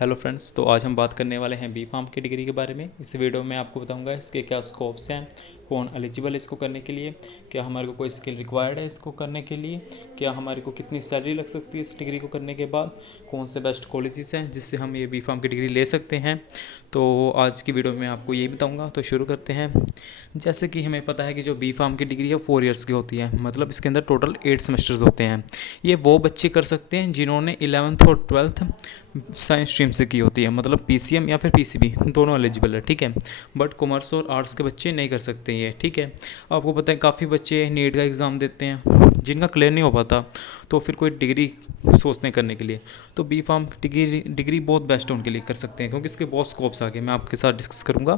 Hello friends, तो आज हम बात करने वाले हैं बी फार्म की डिग्री के बारे में। इस वीडियो में आपको बताऊंगा इसके क्या स्कोप्स हैं, कौन एलिजिबल है इसको करने के लिए, क्या हमारे को कोई स्किल रिक्वायर्ड है इसको करने के लिए, क्या हमारे को कितनी सैलरी लग सकती है इस डिग्री को करने के बाद, कौन से बेस्ट कॉलेजेस हैं जिससे हम ये बी फार्म की डिग्री ले सकते हैं। तो आज की वीडियो में आपको यही बताऊँगा। तो शुरू करते हैं। जैसे कि हमें पता है कि जो बी फार्म की डिग्री है 4 ईयर्स की होती है, मतलब इसके अंदर टोटल 8 सेमेस्टर्स होते हैं। ये वो बच्चे कर सकते हैं जिन्होंने 11th और 12th साइंस स्ट्रीम से की होती है, मतलब पीसीएम या फिर पीसीबी दोनों एलिजिबल है, ठीक है। बट कॉमर्स और आर्ट्स के बच्चे नहीं कर सकते ये, ठीक है। आपको पता है काफ़ी बच्चे नीट का एग्ज़ाम देते हैं जिनका क्लियर नहीं हो पाता, तो फिर कोई डिग्री सोचते हैं करने के लिए, तो बी फार्म डिग्री बहुत बेस्ट है उनके लिए, कर सकते हैं क्योंकि इसके बहुत स्कोप्स आगे मैं आपके साथ डिस्कस करूँगा।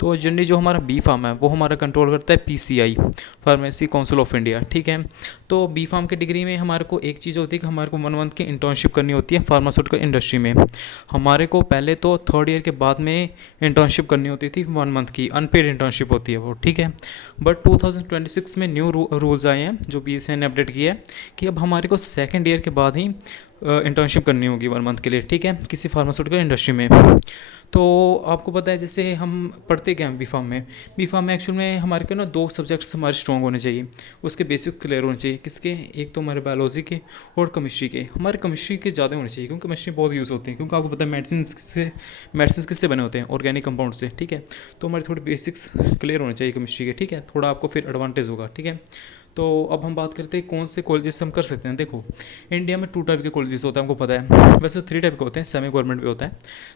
तो जनरली जो हमारा बी फार्म है वो हमारा कंट्रोल करता है PCI, pharmacy council of India, ठीक है। तो बी फार्म की डिग्री में हमारे को एक चीज़ होती है कि हमारे को 1 मंथ की इंटर्नशिप करनी होती है फार्मास्यूटिकल इंडस्ट्री में। हमारे को पहले तो 3rd ईयर के बाद में इंटर्नशिप करनी होती थी, 1 मंथ की अनपेड इंटर्नशिप होती है वो, ठीक है। बट 2026 में न्यू रूल्स आए हैं जो बीसीए ने अपडेट किया है कि अब हमारे को 2nd ईयर के बाद ही इंटर्नशिप करनी होगी 1 मंथ के लिए, ठीक है, किसी फार्मास्यूटिकल इंडस्ट्री में। तो आपको पता है जैसे हम पढ़ते क्या हैं बी फार्म में एक्चुअल में हमारे को ना 2 सब्जेक्ट्स हमारे स्ट्रॉन्ग होने चाहिए, उसके बेसिक्स क्लियर होने चाहिए। किसके? एक तो हमारे बायोलॉजी के और केमिस्ट्री के। हमारे केमिस्ट्री के ज़्यादा होने चाहिए क्योंकि केमिस्ट्री बहुत यूज़ होती है, क्योंकि आपको पता है मेडिसिन किससे बने होते हैं, ऑर्गेनिक कंपाउंड से, ठीक है। तो हमारे थोड़े बेसिक्स क्लियर होने चाहिए केमिस्ट्री के, ठीक है, थोड़ा आपको फिर एडवांटेज होगा, ठीक है। तो अब हम बात करते हैं कौन से कॉलेजेस हम कर सकते हैं। देखो, इंडिया में 2 टाइप के कॉलेजेस होते हैं, हमको पता है। वैसे 3 टाइप के होते हैं, सेमी गवर्नमेंट भी होता है।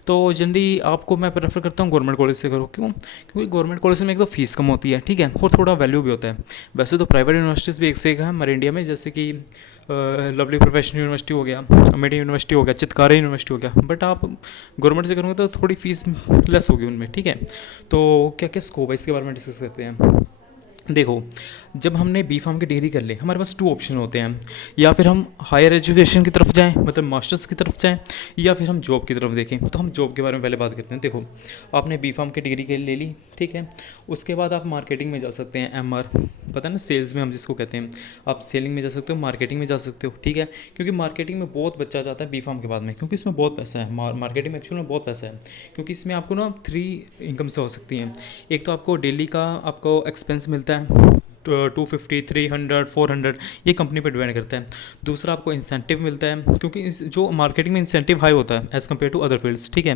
तो जनरली आपको मैं प्रेफर करता हूँ गवर्नमेंट कॉलेज से करो। क्यों? क्योंकि गवर्नमेंट कॉलेज में एक तो फीस कम होती है, ठीक है, और थोड़ा वैल्यू भी होता है। वैसे तो प्राइवेट यूनिवर्सिटीज़ भी एक से एक है हमारे इंडिया में, जैसे कि लवली प्रोफेशनल यूनिवर्सिटी हो गया, अमेठी यूनिवर्सिटी हो गया, चितकारी यूनिवर्सिटी हो गया। बट आप गवर्नमेंट से करोगे तो थोड़ी फीस लेस होगी उनमें, ठीक है। तो क्या क्या स्कोप है इसके बारे में डिस्कस करते हैं। देखो, जब हमने बी फार्म की डिग्री कर ली, हमारे पास 2 ऑप्शन होते हैं। या फिर हम हायर एजुकेशन की तरफ जाएं, मतलब मास्टर्स की तरफ जाएं, या फिर हम जॉब की तरफ देखें। तो हम जॉब के बारे में पहले बात करते हैं। देखो, आपने बी फार्म की डिग्री के लिए ले ली, ठीक है। उसके बाद आप मार्केटिंग में जा सकते हैं, एमआर, पता है ना, सेल्स में हम जिसको कहते हैं। आप सेलिंग में जा सकते हो, मार्केटिंग में जा सकते हो, ठीक है। क्योंकि मार्केटिंग में बहुत बच्चा जाता है बी फार्म के बाद में, क्योंकि इसमें बहुत पैसा है। मार्केटिंग में एक्चुअल में बहुत पैसा है, क्योंकि इसमें आपको ना 3 इनकम से हो सकती हैं। एक तो आपको डेली का आपको एक्सपेंस मिलता है 250, 300, 400, ये कंपनी पर डिपेंड करता है। दूसरा आपको इंसेंटिव मिलता है, क्योंकि जो मार्केटिंग में इंसेंटिव हाई होता है as compared to other fields, ठीक है।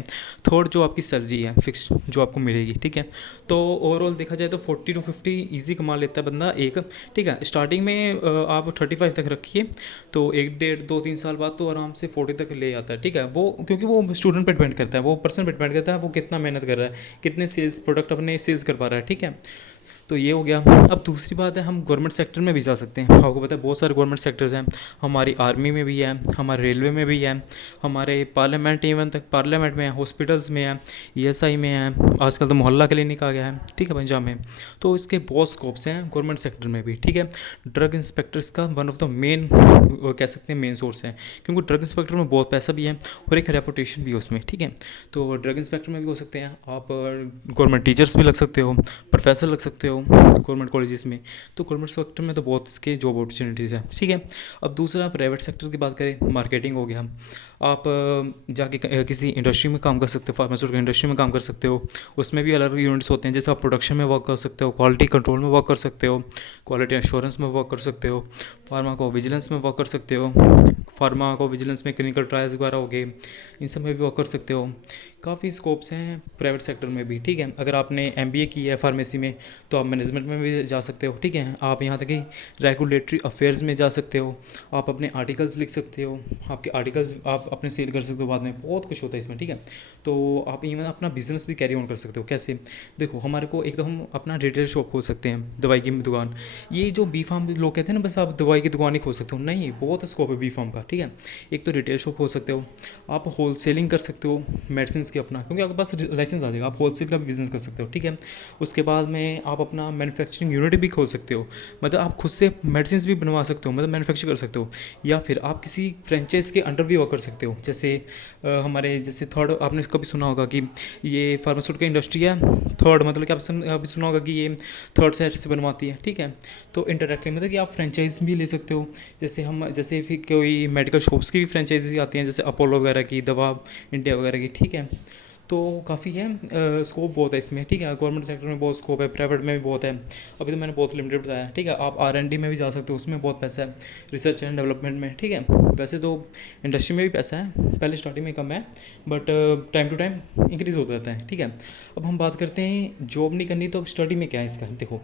थर्ड, जो आपकी सैलरी है फिक्स जो आपको मिलेगी, ठीक है। तो ओवरऑल देखा जाए तो 40 to 50 ईजी कमा लेता है बंदा एक, ठीक है। स्टार्टिंग में आप 35 तक रखिए, तो 1, 1.5, 2, 3 साल बाद तो आराम से 40 तक ले आता है, ठीक है। वो क्योंकि वो स्टूडेंट पर डिपेंड करता है, वो पर्सन पर डिपेंड करता है, वो कितना मेहनत कर रहा है, कितने सेल्स प्रोडक्ट अपने सेल्स कर पा रहा है, ठीक है। तो ये हो गया। अब दूसरी बात है, हम गवर्नमेंट सेक्टर में भी जा सकते हैं। आपको पता है बहुत सारे गवर्नमेंट सेक्टर्स हैं, हमारी आर्मी में भी है, हमारे रेलवे में भी है, हमारे पार्लियामेंट, इवन तक पार्लियामेंट में है, हॉस्पिटल्स में है, ईएसआई में है, आजकल तो मोहल्ला क्लिनिक आ गया है, ठीक है, पंजाब में। तो इसके बहुत स्कोप्स हैं गवर्नमेंट सेक्टर में भी, ठीक है। ड्रग इंस्पेक्टर्स का वन ऑफ द मेन कह सकते हैं मेन सोर्स है, क्योंकि ड्रग इंस्पेक्टर में बहुत पैसा भी है और एक रेपुटेशन भी है उसमें, ठीक है। तो ड्रग इंस्पेक्टर में भी हो सकते हैं आप, गवर्नमेंट टीचर्स भी लग सकते हो, प्रोफेसर लग सकते हो गवर्नमेंट कॉलेजेस में। तो गवर्नमेंट सेक्टर में तो बहुत इसके जॉब अपॉर्चुनिटीज़ हैं, ठीक है। अब दूसरा प्राइवेट सेक्टर की बात करें, मार्केटिंग हो गया। आप जाके किसी इंडस्ट्री में काम कर सकते हो, फार्मास्यूटिकल इंडस्ट्री में काम कर सकते हो। उसमें भी अलग यूनिट्स होते हैं, जैसे आप प्रोडक्शन में वर्क कर सकते हो, क्वालिटी कंट्रोल में वर्क कर सकते हो, क्वालिटी एश्योरेंस में वर्क कर सकते हो, फार्माको विजिलेंस में वर्क कर सकते हो, फार्माको विजिलेंस में क्लिनिकल ट्रायल्स वगैरह हो गए, इन सब में भी वर्क कर सकते हो। काफ़ी स्कोप्स हैं प्राइवेट सेक्टर में भी, ठीक है। अगर आपने एमबीए की है फार्मेसी में तो आप मैनेजमेंट में भी जा सकते हो, ठीक है। आप यहाँ तक कि रेगुलेटरी अफेयर्स में जा सकते हो, आप अपने आर्टिकल्स लिख सकते हो, आपके आर्टिकल्स आप अपने सेल कर सकते हो बाद में, बहुत कुछ होता है इसमें, ठीक है। तो आप इवन अपना बिजनेस भी कैरी ऑन कर सकते हो। कैसे? देखो, हमारे को एक तो हम अपना रिटेल शॉप खोल सकते हैं, दवाई की दुकान। ये जो बी फार्म लोग कहते हैं ना बस आप दवाई की दुकान ही खोल सकते हो, नहीं, बहुत स्कोप है बी फार्म का, ठीक है। एक तो रिटेल शॉप खोल सकते हो, आप होल सेलिंग कर सकते हो मेडिसिन के अपना, क्योंकि आपके पास लाइसेंस आ जाएगा, आप होलसेल का भी बिजनेस कर सकते हो, ठीक है। उसके बाद में आप अपना मैन्युफैक्चरिंग यूनिट भी खोल सकते हो, मतलब आप खुद से मेडिसिन भी बनवा सकते हो, मतलब मैन्युफैक्चर कर सकते हो, या फिर आप किसी फ्रेंचाइज के अंडर भी वर्क कर सकते हो। जैसे हमारे जैसे थर्ड, आपने कभी सुना होगा कि ये फार्मास्यूटिकल इंडस्ट्री है थर्ड, मतलब कि आपने अभी सुना होगा कि ये थर्ड साइड से बनवाती है, ठीक है। तो इंटरडायरेक्टली मतलब कि आप फ्रेंचाइज भी ले सकते हो। जैसे फिर कोई मेडिकल शॉप्स की भी फ्रेंचाइजी आती हैं, जैसे अपोलो वगैरह की, दवा इंडिया वगैरह की, ठीक है। तो काफ़ी है, स्कोप बहुत है इसमें, ठीक है। गवर्नमेंट सेक्टर में बहुत स्कोप है, प्राइवेट में भी बहुत है। अभी तो मैंने बहुत लिमिटेड बताया, ठीक है। आप R&D में भी जा सकते हो, उसमें बहुत पैसा है, रिसर्च एंड डेवलपमेंट में, ठीक है। वैसे तो इंडस्ट्री में भी पैसा है, पहले स्टार्टिंग में कम है, but time to time increase होता रहता है, ठीक है। अब हम बात करते हैं जॉब नहीं करनी तो अब स्टडी में क्या है इसका। देखो,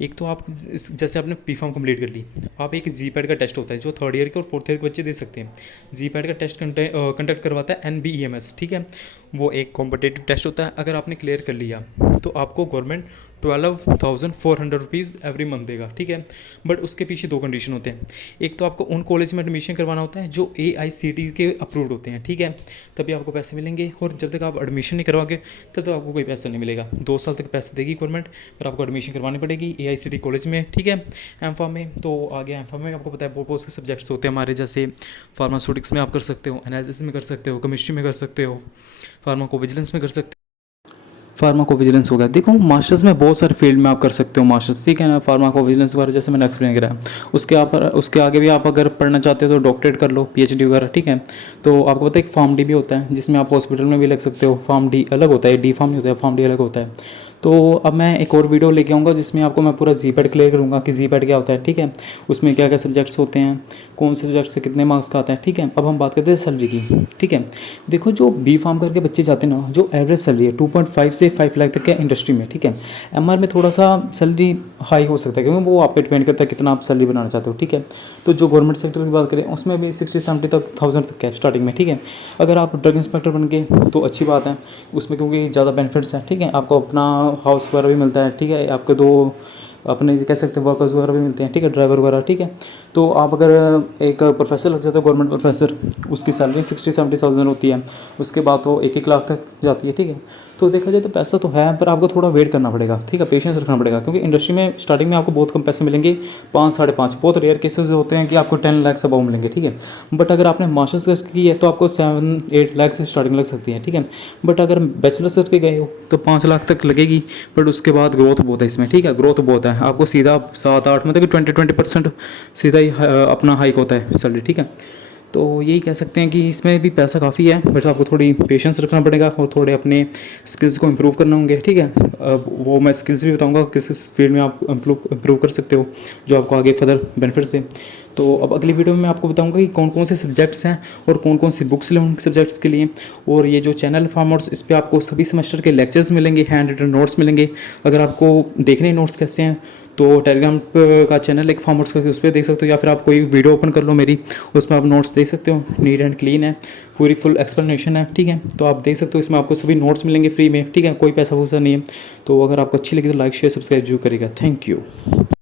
एक तो आप जैसे आपने B.Pharm कंप्लीट कर ली, आप एक GPAT का टेस्ट होता है जो थर्ड ईयर के और फोर्थ ईयर के बच्चे दे सकते हैं। GPAT का टेस्ट कंडक्ट करवाता है NBEMS, ठीक है। वो एक कॉम्पिटेटिव टेस्ट होता है, अगर आपने क्लियर कर लिया तो आपको गवर्नमेंट 12,400 रुपीज़ एवरी मंथ देगा, ठीक है। बट उसके पीछे दो कंडीशन होते हैं, एक तो आपको उन कॉलेज में एडमिशन करवाना होता है जो AICTE के अप्रूव्ड होते हैं, ठीक है, तभी आपको पैसे मिलेंगे। और जब तक आप एडमिशन नहीं करवाओगे तब तक आपको कोई पैसा नहीं मिलेगा। 2 साल तक पैसे देगी गवर्नमेंट, पर आपको एडमिशन करवानी पड़ेगी AICTE कॉलेज में, ठीक है। M.Pharm में तो आगे M.Pharm में आपको पता है बहुत से सब्जेक्ट्स होते हैं हमारे, जैसे फार्मास्यूटिक्स में आप कर सकते हो, एनालिसिस में कर सकते हो, केमिस्ट्री में कर सकते हो, फार्माकोविजिलेंस में कर सकते हो। फार्माकोविजिलेंस हो गया, देखो मास्टर्स में बहुत सारे फील्ड में आप कर सकते हो मास्टर्स, ठीक है ना। फार्माकोविजिलेंस वगैरह जैसे मैंने एक्सप्लेन करा, उसके आगे भी आप अगर पढ़ना चाहते हो तो डॉक्टरेट कर लो, PhD वगैरह, ठीक है। तो आपको पता है एक PharmD भी होता है जिसमें आप हॉस्पिटल में भी लग सकते हो। PharmD अलग होता है, D.Pharm नहीं होता है, PharmD अलग होता है। तो अब मैं एक और वीडियो लेके आऊँगा जिसमें आपको मैं पूरा GPAT क्लियर करूँगा कि GPAT क्या होता है, ठीक है। उसमें क्या क्या सब्जेक्ट्स होते हैं, कौन से सब्जेक्ट से कितने मार्क्स का आता है, ठीक है। अब हम बात करते हैं सैलरी की, ठीक है। देखो जो B.Pharm करके बच्चे जाते हैं ना, जो एवरेज सैलरी है 2.5 से 5 लाख तक के इंडस्ट्री में, ठीक है। MR में थोड़ा सा सैलरी हाई हो सकता है, क्योंकि वो आप पे डिपेंड करता है कितना आप सैलरी बनाना चाहते हो, ठीक है। तो जो गवर्नमेंट सेक्टर की बात करें उसमें भी 60-70 तक थाउजेंड तक है स्टार्टिंग में, ठीक है। अगर आप ड्रग इंस्पेक्टर बन के तो अच्छी बात है उसमें, क्योंकि ज़्यादा बेनिफिट्स हैं, ठीक है। आपको अपना हाउस वगैरह भी मिलता है, ठीक है। आपके 2 अपने कह सकते हैं वर्कर्स वगैरह भी मिलते हैं, ठीक है, ड्राइवर वगैरह, ठीक है। तो आप अगर एक प्रोफेसर लग जाते हो, गवर्नमेंट प्रोफेसर, उसकी सैलरी 60-70,000 होती है, उसके बाद तो 1-1 लाख तक जाती है, ठीक है। तो देखा जाए तो पैसा तो है, पर आपको थोड़ा वेट करना पड़ेगा, ठीक है, पेशेंस रखना पड़ेगा, क्योंकि इंडस्ट्री में स्टार्टिंग में आपको बहुत कम पैसे मिलेंगे, 5-5.5, बहुत रेयर केसेस होते हैं कि आपको 10 लाख से अबव मिलेंगे, ठीक है। बट अगर आपने मास्टर्स की है तो आपको 7-8 लाख से स्टार्टिंग लग सकती है, ठीक है। बट अगर बैचलर्स करके गए हो तो 5 लाख तक लगेगी, बट उसके बाद ग्रोथ बहुत है इसमें, ठीक है, ग्रोथ बहुत है। आपको सीधा 7-8 मतलब कि 20% सीधा ही अपना हाइक होता है सैलरी, ठीक है। तो यही कह सकते हैं कि इसमें भी पैसा काफ़ी है, बट आपको थोड़ी पेशेंस रखना पड़ेगा और थोड़े अपने स्किल्स को इम्प्रूव करना होंगे, ठीक है। वो मैं स्किल्स भी बताऊंगा किस फील्ड में आप इम्प्रूव कर सकते हो जो आपको आगे फर्दर बेनिफिट्स है। तो अब अगली वीडियो में मैं आपको बताऊंगा कि कौन कौन से सब्जेक्ट्स हैं और कौन कौन सी बुक्स लें उन सब्जेक्ट्स के लिए। और ये जो चैनल फार्मर्स, इस पर आपको सभी सेमेस्टर के लेक्चर्स मिलेंगे, हैंड रिटन नोट्स मिलेंगे। अगर आपको देखने नोट्स कैसे हैं तो टेलीग्राम का चैनल एक फार्मर्स का, उस पर देख सकते हो, या फिर आप कोई वीडियो ओपन कर लो मेरी, उसमें आप नोट्स देख सकते हो, नीट एंड क्लीन है, पूरी फुल एक्सप्लेनेशन है, ठीक है। तो आप देख सकते हो, इसमें आपको सभी नोट्स मिलेंगे फ्री में, ठीक है, कोई पैसा वूसा नहीं है। तो अगर आपको अच्छी लगी तो लाइक शेयर सब्सक्राइब जरूर करेगा। Thank you.